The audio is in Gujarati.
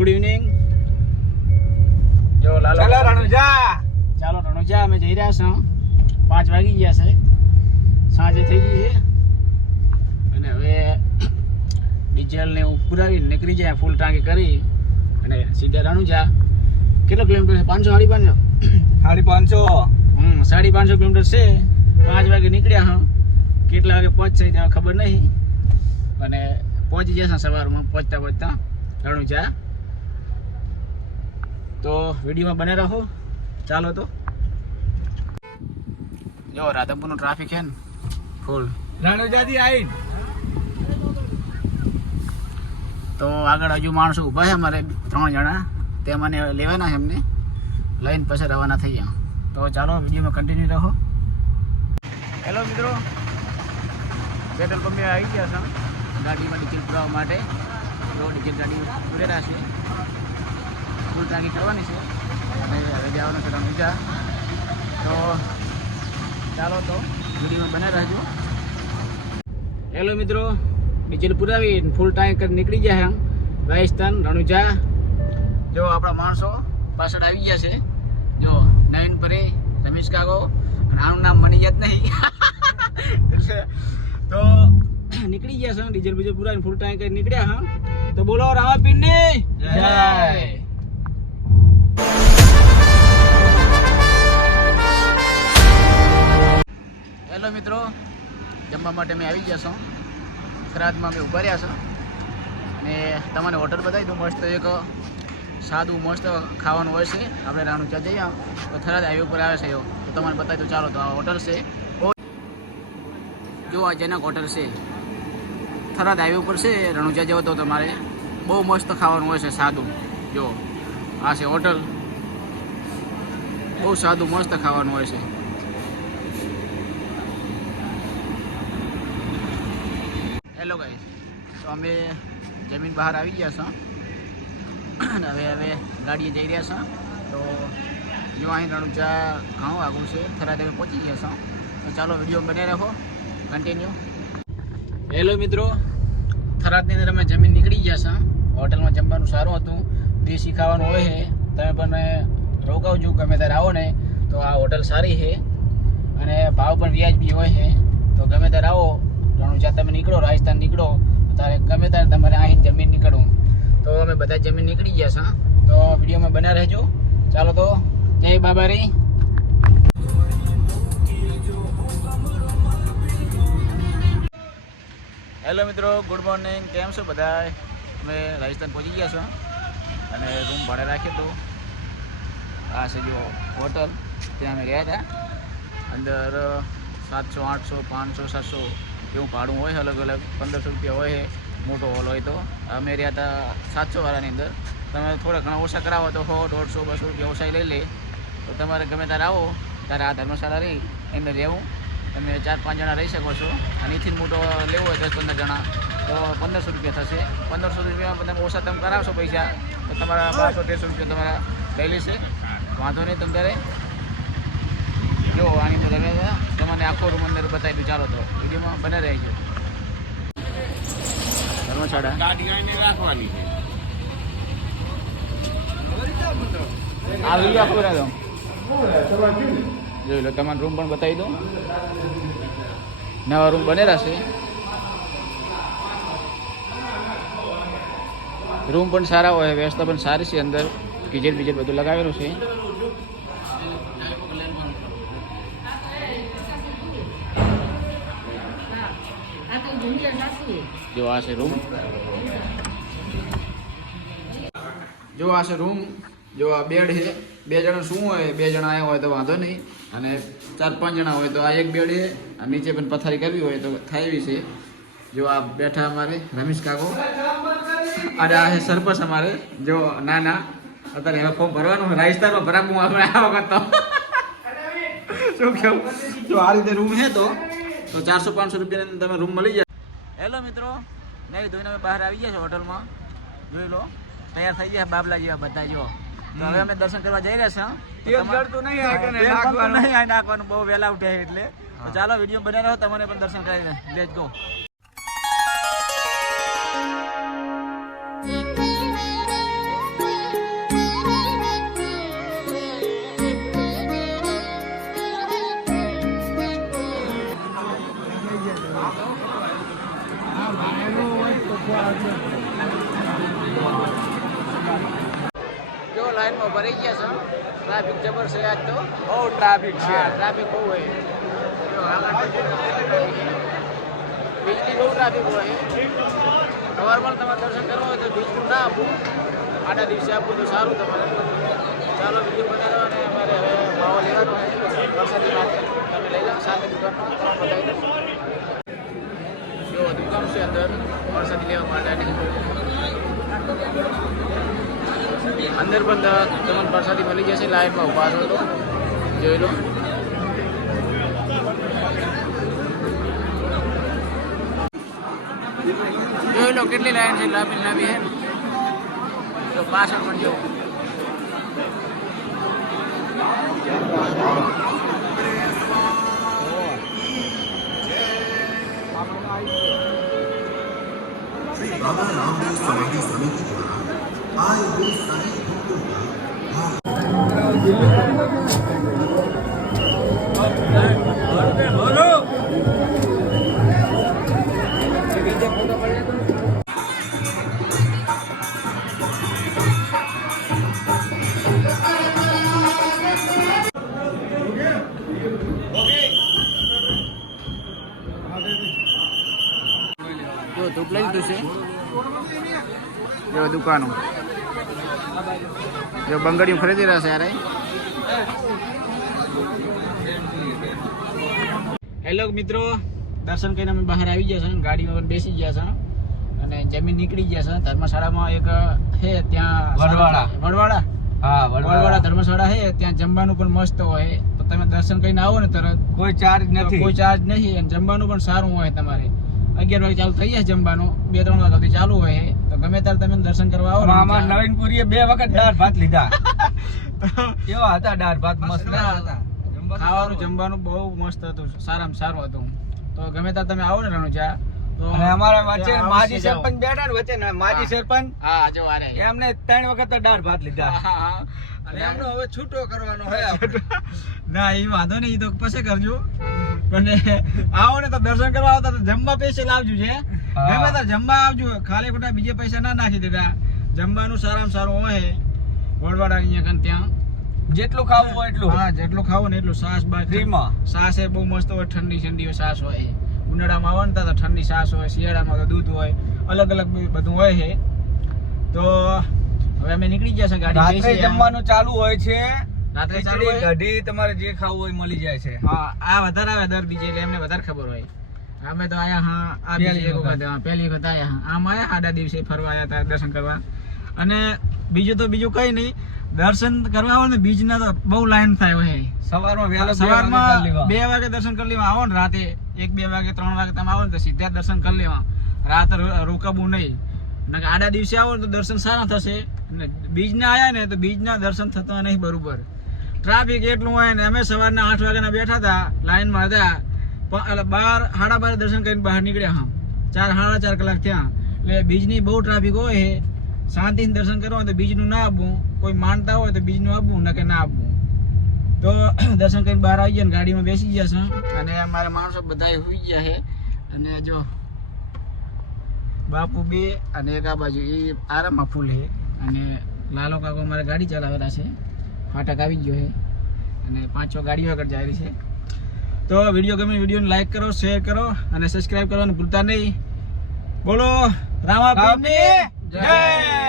Good evening. જો લાલો ચાલો રણુજા. ચાલો રણુજા અમે જઈ રહ્યા છીએ. 5 વાગી ગયા છે, સાંજે થઈ ગઈ છે અને હવે ડીઝલ ને પુરાવીને નીકળી જાય, ફૂલ ટાંકી કરી અને સીધા રણુજા. કેટલો કિલોમીટર છે? 500 550? 550. 550 કિલોમીટર છે. 5 વાગે નીકળ્યા હા, કેટલા વાગે પહોંચશે ત્યાં ખબર નહીં, અને પહોંચી જશે સવારમાં પહોંચતા રણુજા. તો વિડીયોમાં બને રહો. ચાલો તો જો રાધનપુરનું ટ્રાફિક છે ને ફૂલ. રણુજાથી આવીન તો આગળ હજુ માણસો ઊભા છે અમારે 3 જણા, તે મને લેવાના છે, એમને લઈને પછી રવાના થઈ ગયા. તો ચાલો વિડીયોમાં કન્ટિન્યુ રહો. હેલો મિત્રો, પેટ્રોલ પંપે આવી ગયા છે ગાડીમાં ડીઝલ પુરાવવા માટે. જો ડીઝલ ગાડી પૂરેલા છે, ફૂલ ટાંકી કરવાની છે અને હવે જવાનું છે રણુજા. તો ચાલો તો વિડીયોમાં બને રહેજો. હેલો મિત્રો, ડીઝલ પુરાવી ફૂલ ટાંકી કરી નીકળી ગયા છે રાજસ્થાન રણુજા. જો આપણા માણસો પાછળ આવી ગયા છે. જો નવીન પરે, રમેશ કાકો, અને આનું નામ મને યાદ નહીં. તો નીકળી ગયા છે ડીઝલ બીજલ પુરાવીને ફૂલ ટાંકી કરી નીકળ્યા હા. તો બોલો રામાપીરની જય. હેલો મિત્રો, જમવા માટે મેં આવી ગયા છો. થરાદમાં અમે ઉભા રહ્યા છો ને તમને હોટલ બતાવી દઉં. મસ્ત એક સાદું મસ્ત ખાવાનું હોય છે. આપણે રણુજા જઈએ તો થરાદ હાઈવે ઉપર આવે છે એવું, તો તમને બતાવી દઉં. ચાલો તો આ હોટલ છે, જો આ જનક હોટલ છે, થરાદ હાઈવે ઉપર છે. રણુજા જાવ તો તમારે બહુ મસ્ત ખાવાનું હોય છે સાદું. જો આ છે હોટલ, બહુ સાદું મસ્ત ખાવાનું હોય છે. હેલો ગાઈસ, તો અમે જમીન બહાર આવી ગયા છો અને હવે ગાડીએ જઈ રહ્યા છો. તો જો અહીં રણુજા ઘણું આગળ છે, થરાદ હવે પહોંચી ગયા છો. તો ચાલો વિડીયો બને રહો કન્ટિન્યુ. હેલો મિત્રો, થરાદની અંદર અમે જમીન નીકળી ગયા છે. હોટલમાં જમવાનું સારું હતું, દેશી ખાવાનું હોય છે. તમે પણ રોકાવજો, ગમે ત્યારે આવો ને તો આ હોટલ સારી છે અને ભાવ પણ વ્યાજબી હોય છે. તો ગમે ત્યારે આવો રણુજા, તમે નીકળો રાજસ્થાન નીકળો ત્યારે ગમે ત્યારે તમારે અહીં જમીન નીકળવું. તો અમે બધા જમીન નીકળી ગયા છે. તો વિડીયોમાં બન્યા રહેજો. ચાલો તો જય બાબારી. હેલો મિત્રો, ગુડ મોર્નિંગ. કેમ છો બધા? અમે રાજસ્થાન પહોંચી ગયા છો અને રૂમ ભાડે રાખ્યો હતો. આ છે જો હોટલ, ત્યાં અમે ગયા હતા. અંદર 700 800 500 700 એવું ભાડું હોય, અલગ અલગ. 1500 રૂપિયા હોય છે મોટો હોલ હોય તો. અમે રહ્યા હતા 700 વાળાની અંદર. તમે થોડા ઘણા ઓછા કરાવો તો 100 150 200 રૂપિયા ઓછા લઈ લે. તો તમારે ગમે ત્યારે આવો ત્યારે આ ધર્મશાળા રહી અંદર રહેવું. તમે 4-5 જણા રહી શકો છો. અને એથી મોટો લેવો હોય 10-15 જણા તો 1500 રૂપિયા થશે. 1500 રૂપિયામાં તમે ઓછા તમે કરાવશો પૈસા તો તમારા 1200-1300 રૂપિયા તમારા લઈ લેશે. વાંધો નહીં. તમે ત્યારે જો આની અંદર તમે તમને આખો રૂમ અંદર બતાવી દઉં. ચાલો તો વિડીયોમાં બને રહેજો. ધર્મશાળા રાખવાની છે. આ વિડીયો આખો રહ્યા દો. જોઈ લો, તમારો રૂમ પણ બતાવી દઉં. નવા રૂમ બનેલા છે. રૂમ પણ સારા હોય, વ્યવસ્થા પણ સારી છે. અંદર ગીઝર બીજર બધું લગાવેલું છે. જો આ છે રૂમ, જો આ છે રૂમ. જો આ બેડ છે. 2 જણા શું હોય, 2 જણા આવ્યા હોય તો વાંધો નહીં, અને 4-5 જણા હોય તો આ એક બેડ છે. નીચે પણ પથારી કરવી હોય તો થાય એવી છે. જો આ બેઠા અમારે રમેશ કાકો, અને આ છે સરપંચ અમારે. જો નાના અત્યારે હવે ફોર્મ ભરવાનું રાજસ્થાનમાં ભરાવું આપણે આ વખત તો શું કેવું. જો આ રીતે રૂમ છે તો 400-500 રૂપિયાની તમે રૂમ મળી જાય. હેલો મિત્રો, નહીં ધોઈને અમે બહાર આવી ગયા છે હોટલમાં. જોઈ લો, તૈયાર થઈ ગયા બાબલા જેવા બધા. જો તો હવે અમે દર્શન કરવા જઈ રહ્યા છીએ. નાખવાનું બહુ વહેલા ઉઠ્યા એટલે. તો ચાલો વિડીયો બનાવી રહ્યો, તમને પણ દર્શન કરીને લેટ્સ ગો. જો લાઈનમાં ભરાઈ ગયા છે, ટ્રાફિક જબર છે આજ તો. બહુ ટ્રાફિક છે. હા, ટ્રાફિક બહુ હોય. જો આગળ બીજની બહુ ટ્રાફિક હોય. સવારમાં તમારે દર્શન કરવા હોય તો બીજનું ના આપવું, આડા દિવસે આપવું તો સારું તમારે. ચાલો બીજું બનાવો અને અમારે હવે માવો લેવાનો હોય વરસાદી માટે તમે લઈ જાઓ સાથે દુકાનમાં જો દુકાન છે અંદર વરસાદી લેવા માટેની. અંદર પણ તમને પ્રસાદી મળી જશે. લાઈનમાં ઉભા છો તો જોઈ લો. જોઈ લો કેટલી લાઈન છે, લાંબી લાંબી હે. તો પાછળ પણ જો જો ધૂપ લઈ લીધું છે. જો દુકાનો જો બંગડીઓ ખરીદી રહ્યા છે યાર. હેલો મિત્રો, દર્શન કરીને અમે બહાર આવી ગયા છે, ગાડીમાં પણ બેસી ગયા છે અને જમીન નીકળી ગયા છે. ધર્મશાળામાં એક છે ત્યાં વડવાડા. હા, વડવાડા ધર્મશાળા છે, ત્યાં જમવાનું પણ મસ્ત હોય. તો તમે દર્શન કરીને આવો ને તરત કોઈ ચાર્જ નથી. કોઈ ચાર્જ નહીં અને જમવાનું પણ સારું હોય. તમારે 11 વાગે ચાલુ થઈ જાય જમવાનું, 2-3 વાગ્યા સુધી ચાલુ હોય. તો ગમે ત્યારે તમે દર્શન કરવા આવો. મામા નવીનપુરીએ 2 વખત દાળ ભાત લીધા. કેવા હતા દાળ ભાત? મસ્ત હતા. ખાવાનું જમવાનું બહુ મસ્ત હતું, સારામાં સારું હતું. તો ગમે ત્યારે તમે આવો ને રણુજા તો અને અમારા વચ્ચે માજી સરપંચ બેઠા ને વચ્ચે માજી સરપંચ હા જો વારે એમને 3 વખત દાળ ભાત લીધા. અને એમનો હવે છૂટો કરવાનો હે. ના એ વાંધો નહીં, એ તો પછી કરજો. પણ આવો ને તો દર્શન કરવા આવતા તો જમવા સ્પેશિયલ આવજો છે. ગમે ત્યારે જમવા આવજો, ખાલી ખોટા બીજે પૈસા ના નાખી દેતા. જમવાનું સારામાં સારું હોય વડવાડા અહીંયા કન ત્યાં. જેટલું ખાવું હોય એટલું. હા, જેટલું ખાવું ને એટલું. છાશ ફ્રીમાં. છાશ એ બહુ મસ્ત હોય, ઠંડી ઠંડી છાશ હોય. ઉનાળામાં આવે ને તો ઠંડી છાશ હોય, શિયાળામાં તો દૂધ હોય, અલગ અલગ બધું હોય છે. તો હવે અમે નીકળી ગયા છે ગાડી. રાત્રે જમવાનું ચાલુ હોય છે. રાત્રે ચાલુ હોય. કઢી તમારે જે ખાવું હોય મળી જાય છે. હા, આ વધારે આવે દર બીજે એટલે એમને વધારે ખબર હોય. અમે તો આયા હા આ બીજી વખત પહેલી વખત આયા હા આમ આયા આડા દિવસે ફરવા આવ્યા હતા દર્શન કરવા. અને બીજું કઈ નહીં, દર્શન કરવા આવો ને બીજના તો બહુ લાઈન થાય હોય. સવારમાં 2 વાગે દર્શન કરી લેવા આવો ને, રાતે 1-2 વાગે 3 વાગે તમે આવો ને તો સીધા દર્શન કરી લેવા. રાત રોકાવું નહીં. આડા દિવસે આવો ને તો દર્શન સારા થશે. બીજના આયા ને તો બીજના દર્શન થતા નહીં બરોબર. ટ્રાફિક એટલું હોય ને. અમે સવારના 8 વાગ્યાના બેઠા હતા, લાઈનમાં હતા. 12:30 દર્શન કરીને બહાર નીકળ્યા. હા, 4-4.5 કલાક થયા. એટલે બીજની બહુ ટ્રાફિક હોય. શાંતિથી દર્શન કરવા તો બીજનું ના આપવું. કોઈ માનતા હોય તો બીજનું આપવું, ન કે ના આપવું. તો દર્શન કરીને બહાર આવી ગયા ને ગાડીમાં બેસી ગયા છે. અને અમારા માણસો બધા સુઈ ગયા છે. અને જો બાપુ 2 અને એક આ બાજુ એ આરામમાં ફૂલ છે. અને લાલો કાકો અમારે ગાડી ચલાવેલા છે. ફાટક આવી ગયો છે અને 5-6 ગાડીઓ આગળ જાય છે. તો વિડીયો ગમે વિડીયોને લાઈક કરો, શેર કરો અને સબસ્ક્રાઇબ કરવાનું ભૂલતા નહીં. બોલો રામાપીરની જય.